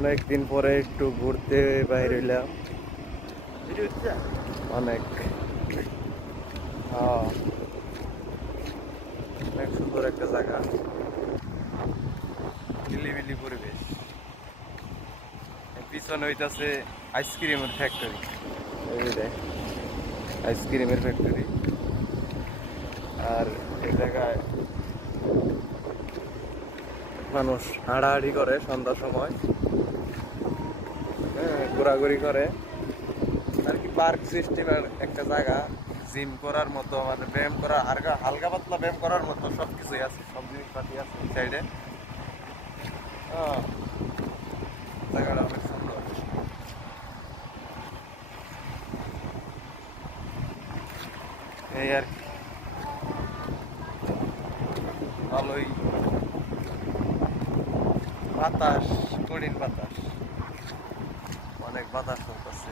অনেকদিন পরে একটু ঘুরতে বাইরে এলাম। অনেক অনেক সুন্দর একটা জায়গা, নিলিবিলি পরিবেশ। পিছনে হইতাছে আইসক্রিমের ফ্যাক্টরি, আইসক্রিমের ফ্যাক্টরি। আর এই জায়গায় মানুষ হাঁটাহাঁটি করে সন্ধ্যার সময়, ঘোরাঘুরি করে আর কি। পার্ক সিস্টেমের একটা জায়গা, জিম করার মতো, মানে ব্যায়াম করা, হালকা হালকা পাতলা ব্যায়াম করার মতো সব কিছুই আছে, সব জিনিসপাতি আছে সাইডে। জায়গাটা অনেক সুন্দর। এই আর কি, ভালোই বাতাস, কঠিন বাতাস, অনেক বাতাস চলতেছে।